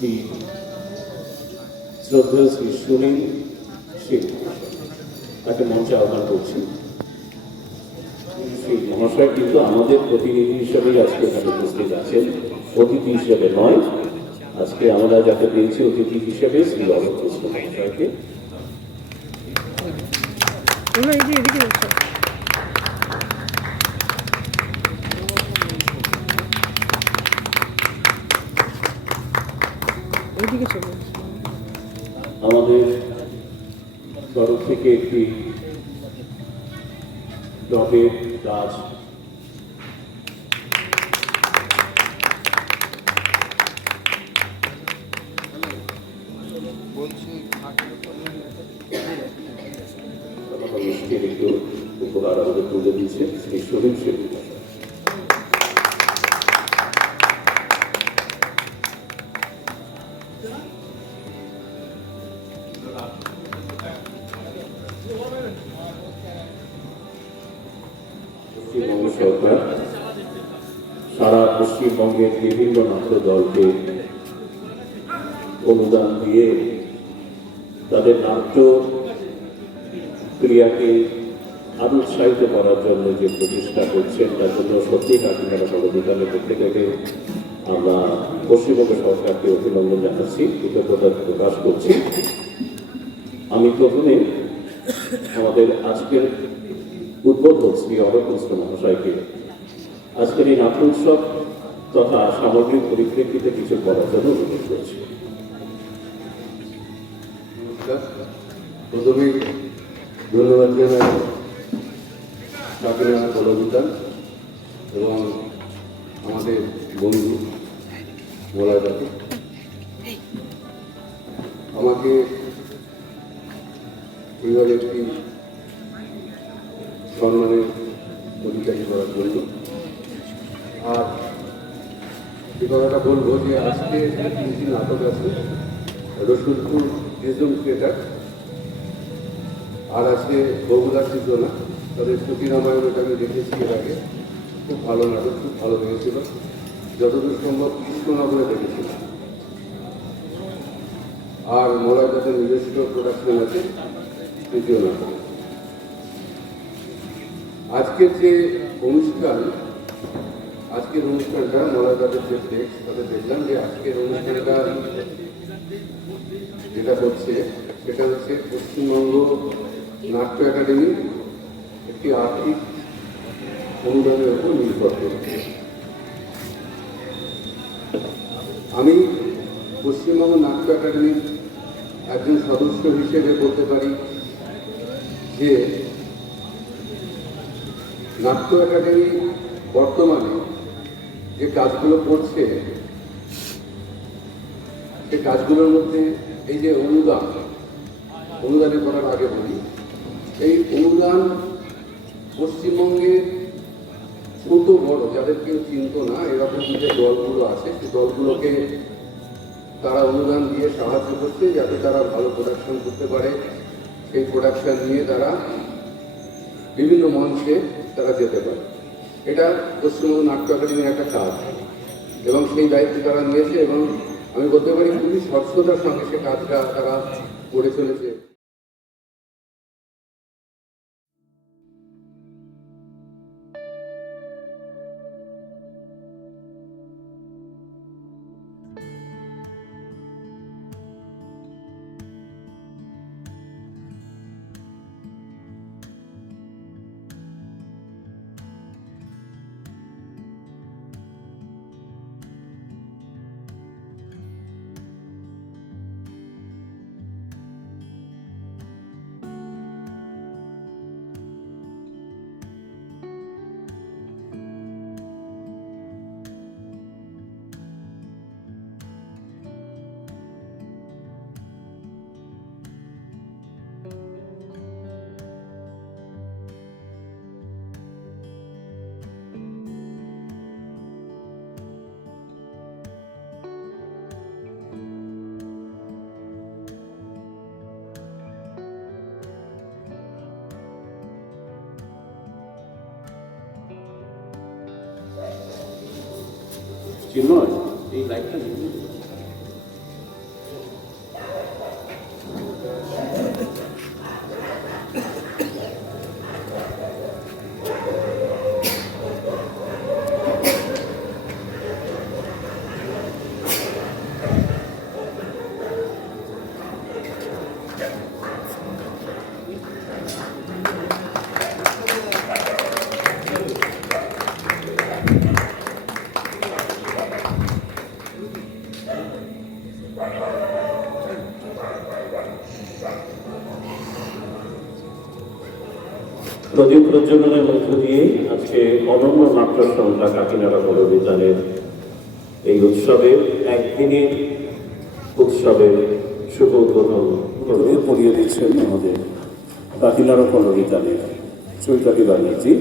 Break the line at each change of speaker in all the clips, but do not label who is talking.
শ্রী শ্রদ্ধেয় শ্রী সুনীল সিং তাকে মঞ্চে আহ্বান করছি। শ্রী মহাশয় কিন্তু আমাদের প্রতিনিধি হিসেবেই আজকে এখানে উপস্থিত আছেন। অতিথি হিসেবে নয়। আজকে আমরা যাকে পেয়েছি অতিথি হিসেবে শ্রী অলোক কৃষ্ণ মহাশয়কে
এদিকে চলে
আমাদের তরফ থেকে একটি টবের গাছ উপহার আমাদের তুলে দিয়েছে শ্রী সুনীল সিং পশ্চিমবঙ্গ সরকার, সারা পশ্চিমবঙ্গের বিভিন্ন নাট্য দলকে অনুদান দিয়ে তাদের নাট্য ক্রিয়াকে আরও উৎসাহিত করার জন্য যে প্রচেষ্টা করছেন, তার জন্য সত্যি কাকিনাড়া সর্ববিদ্যালয় পক্ষ থেকে আমরা পশ্চিমবঙ্গ সরকারকে অভিনন্দন জানাচ্ছি, কৃতজ্ঞতা প্রকাশ করছি। আমি প্রথমে আমাদের আজকের উদ্বোধক শ্রী অরব কৃষ্ণ মহাশয়কে। আজকের এই নাট্য উৎসব তথা সামগ্রিক পরিপ্রেক্ষিতে কিছু করার জন্য অনুরোধ করছি
প্রথমেই ধন্যবাদ জানাই এবং আমাদের বন্ধু বলা আমাকে আর আজকে আছে বগুড়ার চিত্রনা তাদের সতী রামায়ণ এটা আমি দেখেছি এর আগে। খুব ভালো নাটক, খুব ভালো লেগেছিল যতদূর সম্ভব কৃষ্ণনগরে দেখেছিলাম। আর কাছে নিজস্ব প্রোডাকশন আছে, তৃতীয় নাটক। আজকের যে অনুষ্ঠান, আজকের অনুষ্ঠানটা মোলাদাদের যে টেক্সট তাতে দেখলাম যে আজকের অনুষ্ঠানটা যেটা হচ্ছে, সেটা হচ্ছে পশ্চিমবঙ্গ নাট্য একাডেমি একটি আর্থিক অনুদানের উপর নির্ভর করে আমি পশ্চিমবঙ্গ নাট্য একাডেমির একজন সদস্য হিসেবে বলতে পারি যে, নাট্য একাডেমি বর্তমানে যে কাজগুলো করছে সে কাজগুলোর মধ্যে এই যে অনুদান, অনুদানের করার আগে বলি। এই অনুদান পশ্চিমবঙ্গে ছোট বড়? যাদের কেউ চিনত না, এরকম যে দলগুলো আছে সেই দলগুলোকে তারা অনুদান দিয়ে সাহায্য করছে, যাতে তারা ভালো প্রোডাকশন করতে পারে। সেই প্রোডাকশন নিয়ে তারা বিভিন্ন মঞ্চে তারা যেতে পারে। এটা পশ্চিমবঙ্গ নাট্য একাডেমির একটা কাজ। এবং সেই দায়িত্ব তারা নিয়েছে এবং আমি বলতে পারি খুবই স্বচ্ছতার সঙ্গে সে কাজটা তারা করে চলেছে।
চিন্ময় এই লাইটটা
প্রদীপ প্রজ্জ্বলনের মধ্য দিয়ে আজকে অনন্য নাট্য সংখ্যা বড় বিদ্যালয়ের এই উৎসবে, একদিনের উৎসবের শুভ
গ্রহণ করিয়ে দিচ্ছেন আমাদের কাকিনারা বড় বিদ্যালয়ের চৈতালি বানার্জি।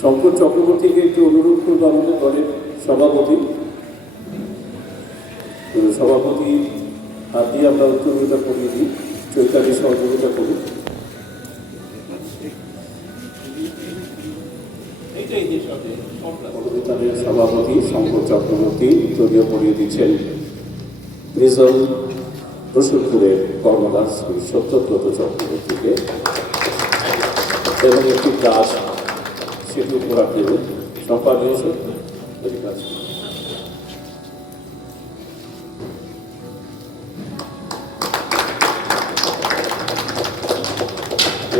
শঙ্কর চক্রবর্তীকে একটি অনুরোধ করব আমাদের দলের সভাপতি। সভাপতি হাত দিয়ে আমরা উত্তরটা পড়িয়ে দিই। চৈতালি সহযোগিতা করি সভাপতি শঙ্কর চক্রবর্তী উত্তরীয় পড়িয়ে দিচ্ছেন। রিজল রসুলপুরের কর্মদার শ্রী সত্যব্রত চক্রবর্তীকে। এবং একটি গাছ সেটি উপহার দেব। সম্পাদনীয় ঠিক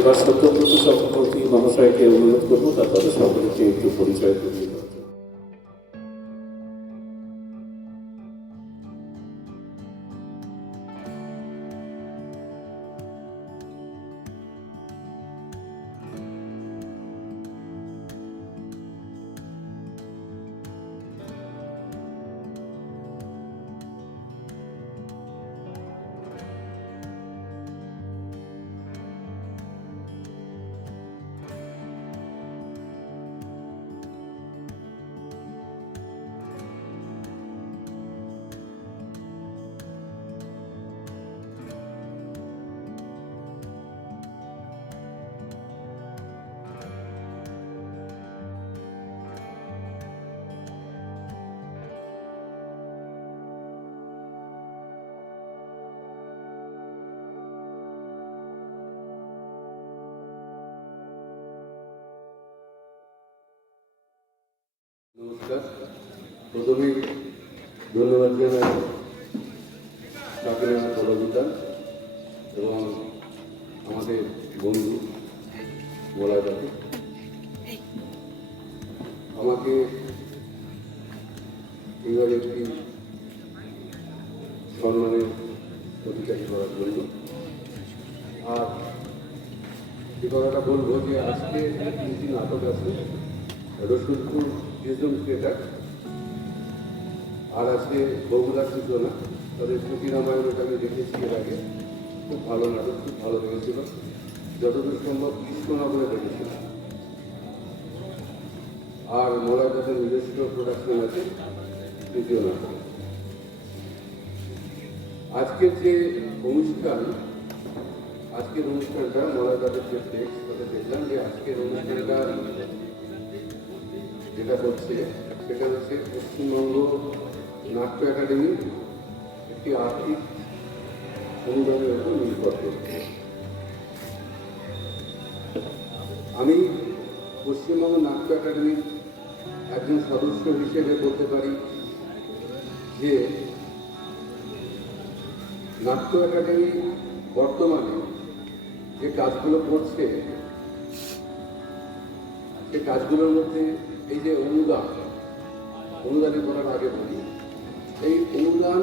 এবার প্রতি সম্পর্কে মহাশয়কে অনুরোধ করব তারপরে সকলকে একটু পরিচয় করিয়ে দেওয়ার জন্য।
নমস্কার প্রথমে ধন্যবাদ জানাই কাকিনাড়া কলবিতা এবং আমাদের বন্ধু বলা যাবে আমাকে এইভাবে একটি সম্মানের অধিকারী করার জন্য আর যে কথাটা বলব যে আজকে তিনটি নাটক আছে, রসুলপুর প্রিজম থিয়েটার আর আছে বগুড়ার সূচনা তাদের সতী রামায়ণটা আমি দেখেছি এর আগে। খুব ভালো নাটক, খুব ভালো লেগেছিল। যতদূর সম্ভব কৃষ্ণনগরে দেখেছিলাম আর তাদের নিজস্ব প্রোডাকশন আছে, তৃতীয় নাটক। আজকের যে অনুষ্ঠান, আজকের অনুষ্ঠানটা তাদের যে টেক্সট তাতে দেখলাম যে আজকের অনুষ্ঠানটা যেটা হচ্ছে, সেটা হচ্ছে পশ্চিমবঙ্গ নাট্য একাডেমি একটি আর্থিক অনুদানের উপর নির্ভর করছে। আমি পশ্চিমবঙ্গ নাট্য একাডেমির একজন সদস্য হিসেবে বলতে পারি যে, নাট্য একাডেমি বর্তমানে যে কাজগুলো করছে, সে কাজগুলোর মধ্যে এই যে অনুদান, অনুদানের করার আগে বলি, এই অনুদান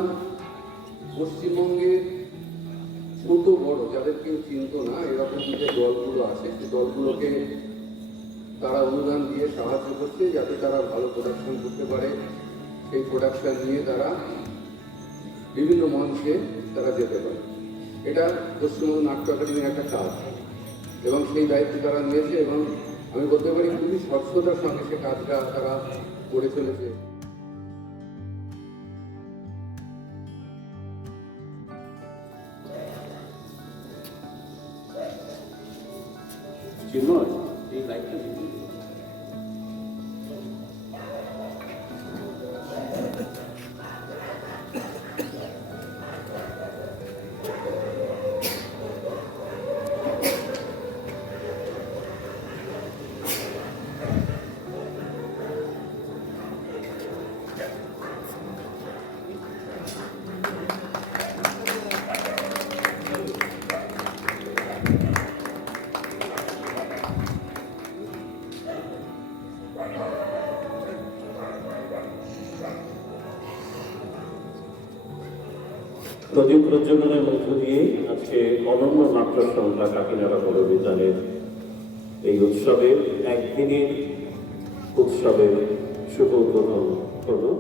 পশ্চিমবঙ্গে ছোট বড়, যাদের কেউ চিনত না, এরকম যে দলগুলো আছে সেই দলগুলোকে তারা অনুদান দিয়ে সাহায্য করছে, যাতে তারা ভালো প্রোডাকশন করতে পারে। সেই প্রোডাকশন নিয়ে তারা বিভিন্ন মঞ্চে তারা যেতে পারে। এটা পশ্চিমবঙ্গ নাট্য একাডেমির একটা কাজ এবং সেই দায়িত্ব তারা নিয়েছে এবং আমি বলতে পারি খুবই স্বচ্ছতার সঙ্গে সে কাজটা তারা করে চলেছে।
চিন্ময় এই লাইটটা
নদী প্রযোজনের মধ্য দিয়ে আজকে অনন্য নাট্য সংখ্যা কাকিনাড়া পৌরবিধানের
এই উৎসবের একদিনের উৎসবের শুভ উদ্বোধন করুন